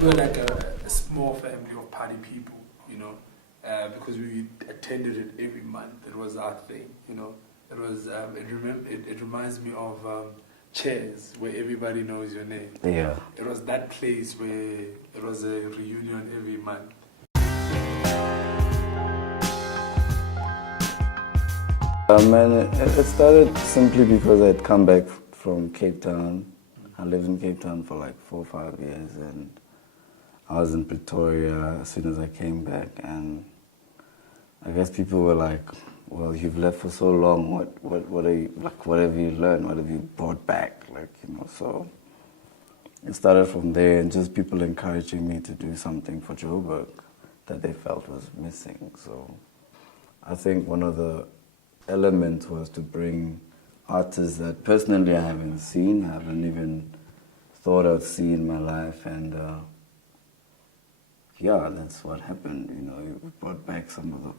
We were like a small family of party people, you know, because we attended it every month. It was our thing, you know. It was. It reminds me of Chairs, where everybody knows your name. Yeah. It was that place where it was a reunion every month. And it started simply because I'd come back from Cape Town. I lived in Cape Town for like 4 or 5 years, and I was in Pretoria as soon as I came back. And I guess people were like, "Well, you've left for so long. What are you like? What have you learned? What have you brought back?" Like, you know. So it started from there, and just people encouraging me to do something for Joburg that they felt was missing. So I think one of the elements was to bring artists that personally I haven't seen, haven't even thought I'd see in my life, and yeah, that's what happened. You know, we brought back some of the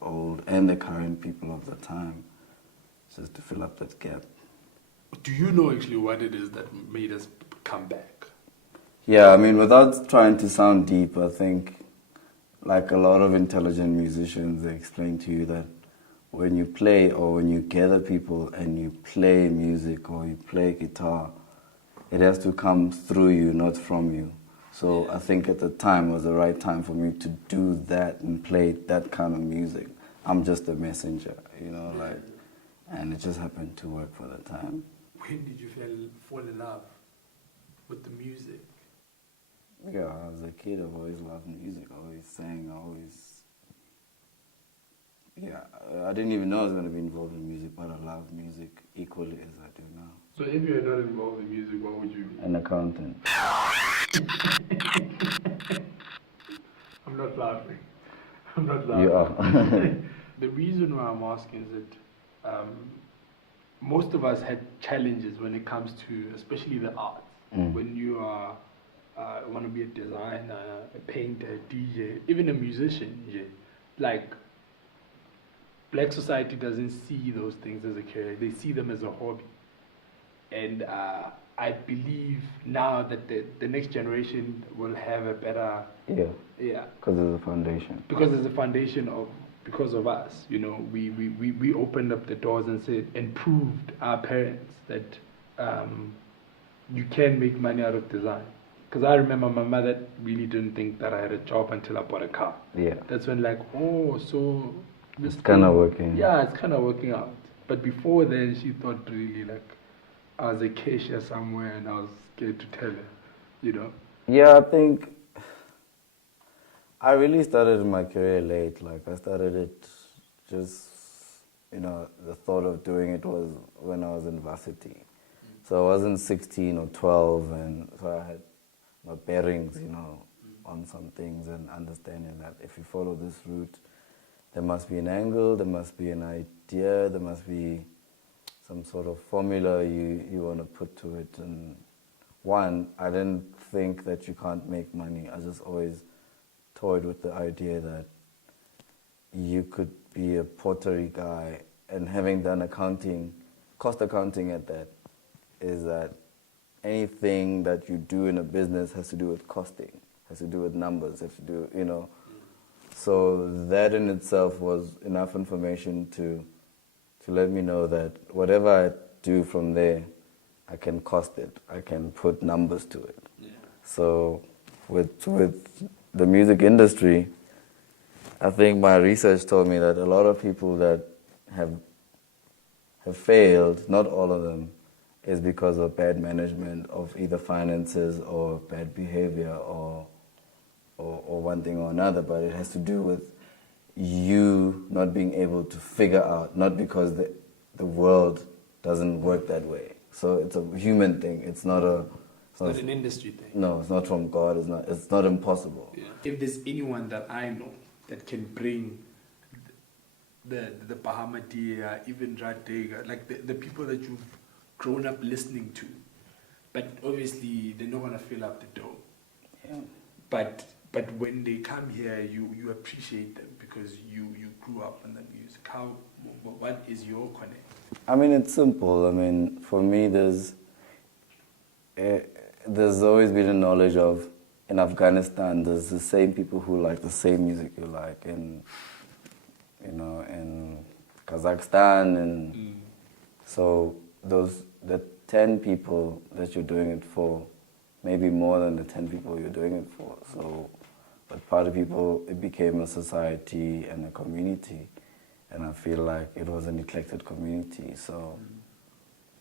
old and the current people of the time, just to fill up that gap. Do you know actually what it is that made us come back? Yeah, I mean, without trying to sound deep, I think, like a lot of intelligent musicians, they explain to you that when you play or when you gather people and you play music or you play guitar, it has to come through you, not from you. So I think at the time was the right time for me to do that and play that kind of music. I'm just a messenger, you know, like, and it just happened to work for the time. When did you fall in love with the music? Yeah, as a kid, I've always loved music. I always sang, I didn't even know I was going to be involved in music, but I love music equally as I do now. So if you're not involved in music, what would you be? An accountant. I'm not laughing. I'm not laughing. You are. The reason why I'm asking is that most of us had challenges when it comes to, especially the arts. When you are want to be a designer, a painter, a DJ, even a musician, like, black society doesn't see those things as a career. They see them as a hobby. And I believe now that the next generation will have a better... Yeah. Because there's a foundation. Because there's a foundation because of us. You know, we opened up the doors and said, and proved our parents that you can make money out of design. Because I remember my mother really didn't think that I had a job until I bought a car. Yeah. That's when, like, oh, so... It's kind of working. Yeah, it's kind of working out. But before then, she thought really like I was a cashier somewhere and I was scared to tell her, you know? Yeah, I think I really started my career late. Like, I started it just, you know, the thought of doing it was when I was in varsity. So I wasn't 16 or 12, and so I had my bearings, you know, on some things, and understanding that if you follow this route, there must be an angle, there must be an idea, there must be some sort of formula you want to put to it. And one, I didn't think that you can't make money. I just always toyed with the idea that you could be a pottery guy, and having done accounting, cost accounting at that, is that anything that you do in a business has to do with costing, has to do with numbers, has to do, you know. So that in itself was enough information to let me know that whatever I do from there, I can cost it, I can put numbers to it. Yeah. So with the music industry, I think my research told me that a lot of people that have failed, not all of them, is because of bad management of either finances or bad behavior or one thing or another, but it has to do with you not being able to figure out, not because the world doesn't work that way. So it's a human thing. It's not an industry thing. No, it's not from God. It's not impossible. Yeah. If there's anyone that I know that can bring the Bahamadia, even Radega, like the people that you've grown up listening to, but obviously they're not gonna fill up the door. Yeah. But when they come here, you appreciate them because you grew up on that music. What is your connect? I mean, it's simple. I mean, for me, there's always been a knowledge of in Afghanistan, there's the same people who like the same music you like, in Kazakhstan, and so the 10 people that you're doing it for, maybe more than the 10 people you're doing it for. So, but part of people, it became a society and a community, and I feel like it was an eclectic community. So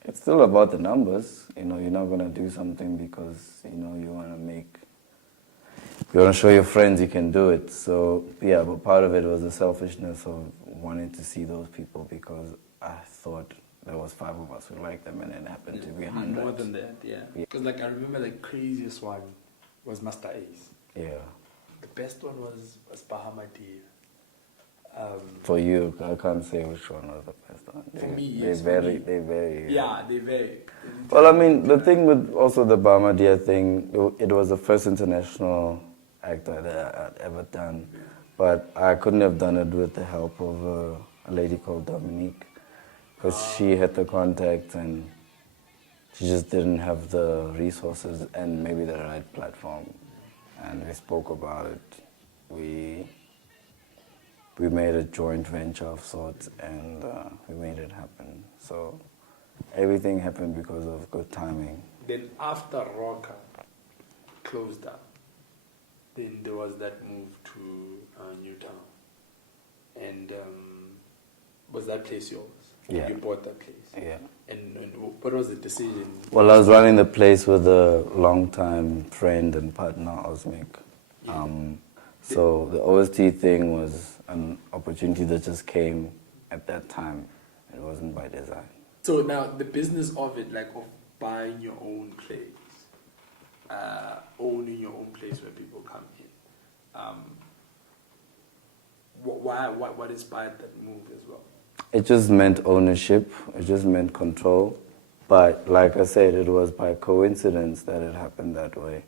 it's still about the numbers. You're not gonna do something because you want to show your friends you can do it. So yeah, but part of it was the selfishness of wanting to see those people, because I thought there was 5 of us who liked them, and it happened to be 100. More than that, yeah. Because like I remember the craziest one was Master Ace. Yeah. The best one was Bahamadia. For you, I can't say which one was the best one. For me, they vary. Yeah, they vary. Well, I mean, the thing with also the Bahamadia thing, it was the first international act that I'd ever done, but I couldn't have done it with the help of a lady called Dominique, because she had the contacts and she just didn't have the resources and maybe the right platform. And we spoke about it. We made a joint venture of sorts, and we made it happen. So everything happened because of good timing. Then after Rocker closed down, then there was that move to Newtown. And was that place yours? Yeah. You bought that place? Yeah. And what was the decision? Well, I was running the place with a longtime friend and partner, Osmic. Yeah. So the OST thing was an opportunity that just came at that time. It wasn't by design. So now the business of it, like of buying your own place, owning your own place where people come in, what inspired that move as well? It just meant ownership. It just meant control. But like I said, it was by coincidence that it happened that way.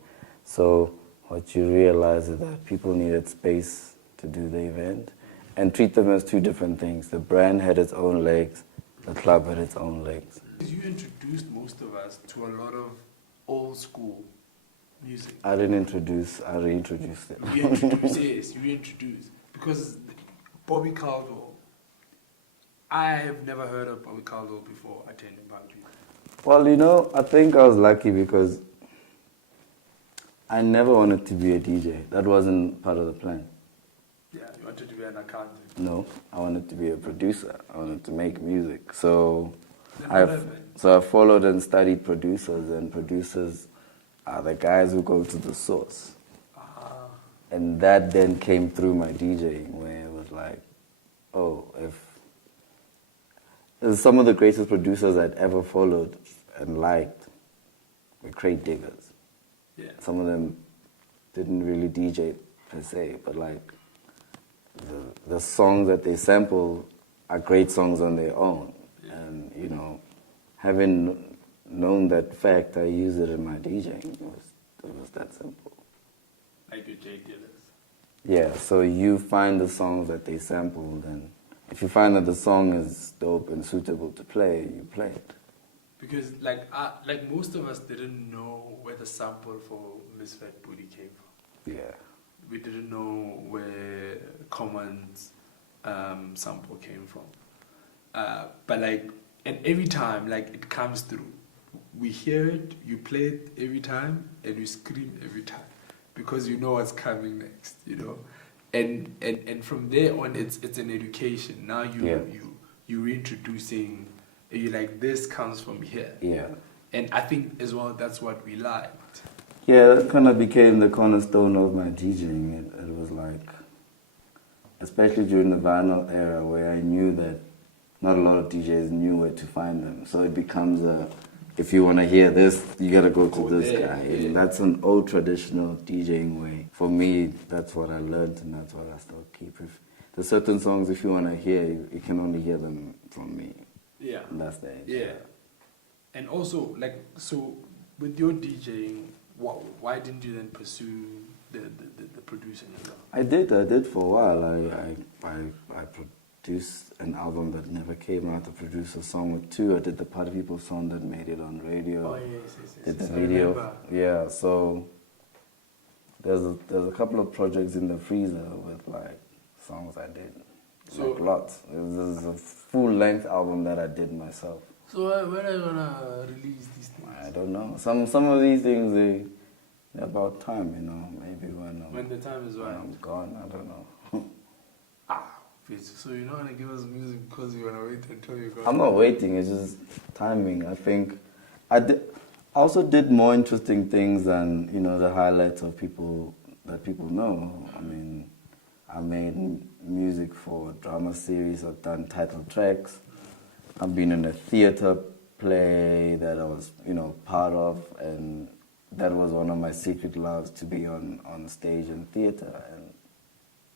So what you realize is that people needed space to do the event, and treat them as two different things. The brand had its own legs, the club had its own legs. You introduced most of us to a lot of old school music. I didn't introduce, I reintroduced it. You introduced, yes, you reintroduced. Because Bobby Caldwell, I have never heard of Bobby Caldwell before attending Barbecue. Well, I think I was lucky because I never wanted to be a DJ. That wasn't part of the plan. Yeah, you wanted to be an accountant. No, I wanted to be a producer. I wanted to make music. So I followed and studied producers, and producers are the guys who go to the source. And that then came through my DJing, where it was like, if some of the greatest producers I'd ever followed and liked were crate diggers. Yeah. Some of them didn't really DJ per se, but like the songs that they sample are great songs on their own. Yeah. And having known that fact, I use it in my DJing. It was that simple. Like your J Dealers. Yeah, so you find the songs that they sampled, and if you find that the song is dope and suitable to play, you play it. Because like most of us didn't know where the sample for Misfit Booty came from. Yeah. We didn't know where Common's sample came from. But and every time it comes through, we hear it, you play it every time, and we scream every time, because you know what's coming next, And from there on, it's an education. Now you're reintroducing. You're like, this comes from here. Yeah. And I think as well that's what we liked. Yeah, that kind of became the cornerstone of my DJing. It was like, especially during the vinyl era, where I knew that not a lot of DJs knew where to find them. So it becomes if you want to hear this, you got to go to this guy. Yeah. That's an old traditional DJing way. For me, that's what I learned, and that's what I still keep. There's certain songs, if you want to hear, you can only hear them from me. Yeah. And that's the age. Yeah. And also, so with your DJing, why didn't you then pursue the producing as well? I did for a while. I produced an album that never came out. I produced a song with two. I did the Party People song that made it on radio. Oh, yes. Did the video. Yeah, so there's a couple of projects in the freezer with like songs I did. So like lots. There's a full-length album that I did myself. So when are you gonna release these things? I don't know. Some of these things they're about time, you know. Maybe when the time is right. When I'm gone, I don't know. Bitch, so you're not gonna give us music because you wanna wait until you're gone? I'm not waiting. It's just timing. I think I also did more interesting things than the highlights of people that people know. I mean, I made music for a drama series. I've done title tracks. I've been in a theater play that I was, part of, and that was one of my secret loves, to be on stage in theater. And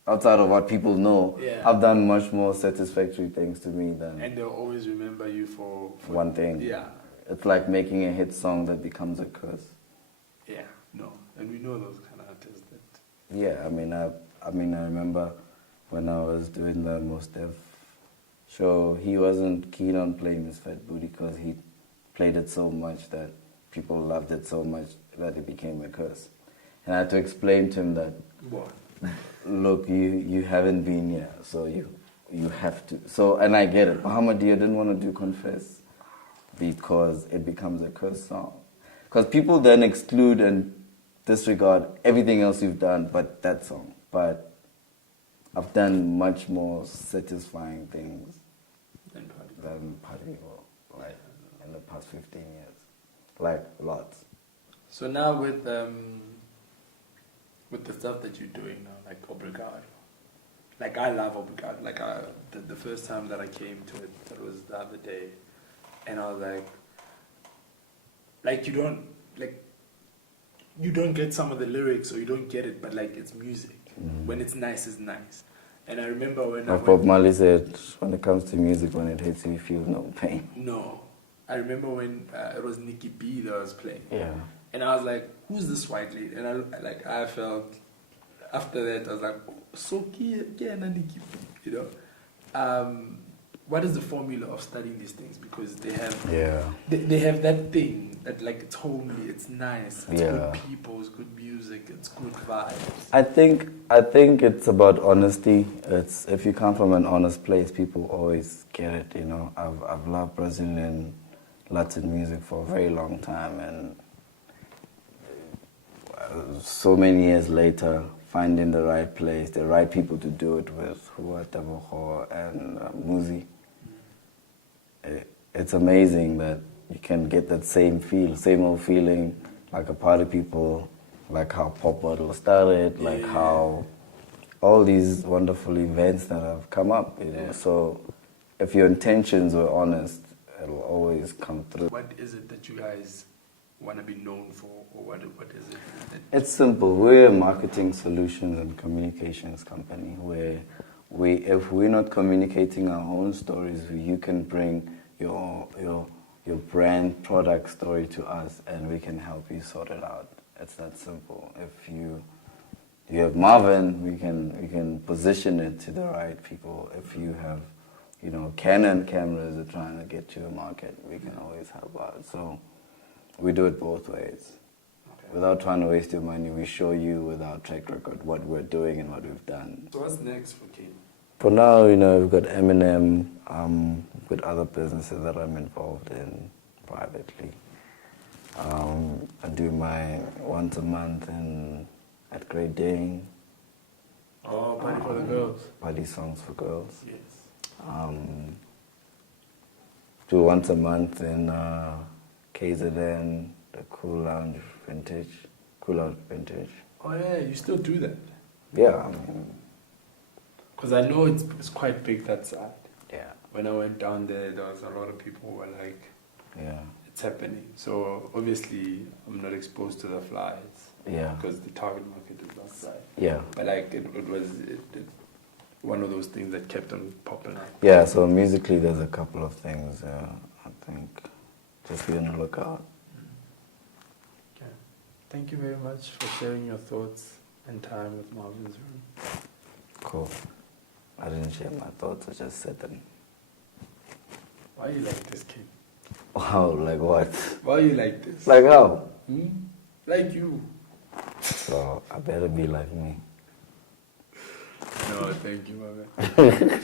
outside of what people know, I've done much more satisfactory things to me than... And they'll always remember you for one thing. Yeah. It's like making a hit song that becomes a curse. Yeah, no. And we know those kind of artists that... Yeah, I remember when I was doing the Mos Def show, he wasn't keen on playing Miss Fat Booty because he played it so much that people loved it so much that it became a curse. And I had to explain to him that... What? Look, you haven't been here, so you have to. So, and I get it. Bahamadia didn't want to do Confess because it becomes a curse song. Because people then exclude and disregard everything else you've done but that song. But I've done much more satisfying things than Party World, like in the past 15 years. Like, lots. So now with the stuff that you're doing now, like Obrigado. Like, I love Obrigado. Like, the first time that I came to it, that was the other day, and I was like, you don't get some of the lyrics, or you don't get it, but like, it's music. When it's nice, it's nice. And I remember when Bob Marley said, when it comes to music, when it hits you, you feel no pain. No. I remember when it was Nikki B that was playing. Yeah. And I was like, who's this white lady? And I felt, after that, I was like, so Nikki B, what is the formula of studying these things? Because they have, they have that thing that, like, it's homely, it's nice, it's good people, it's good music, it's good vibes. I think it's about honesty. It's, if you come from an honest place, people always get it. I've loved Brazilian Latin music for a very long time, and so many years later, finding the right place, the right people to do it with, Hua Teboho and Muzi. It's amazing that you can get that same old feeling, like a party people, like how Pop Bottle started, like how all these wonderful events that have come up. So if your intentions were honest, it'll always come through. What is it that you guys want to be known for, or what is it? It's simple. We're a marketing solutions and communications company where if we're not communicating our own stories, you can bring your brand product story to us, and we can help you sort it out. It's that simple. If you have Marvin, we can position it to the right people. If you have Canon cameras are trying to get to a market, we can always help out. So we do it both ways. Okay. Without trying to waste your money, we show you with our track record what we're doing and what we've done. So what's next for King? For now, we've got Eminem, we've got other businesses that I'm involved in privately. I do my once a month at Great Dane. Oh, Party for the Girls. Party Songs for Girls. Yes. Do once a month in KZN, the Cool Lounge Vintage. Oh yeah, you still do that? Yeah, because I know it's quite big, that side. Yeah. When I went down there was a lot of people who were like, yeah, it's happening. So obviously I'm not exposed to the flies. Yeah. Because the target market is outside. Yeah. But like it was one of those things that kept on popping up. Yeah, so musically there's a couple of things, I think. Just be on the lookout. Okay. Thank you very much for sharing your thoughts and time with Marvin's Room. Cool. I didn't share my thoughts, I just said them. Why are you like this, kid? Wow, like what? Why are you like this? Like how? Like you. So I better be like me. No, thank you, my man.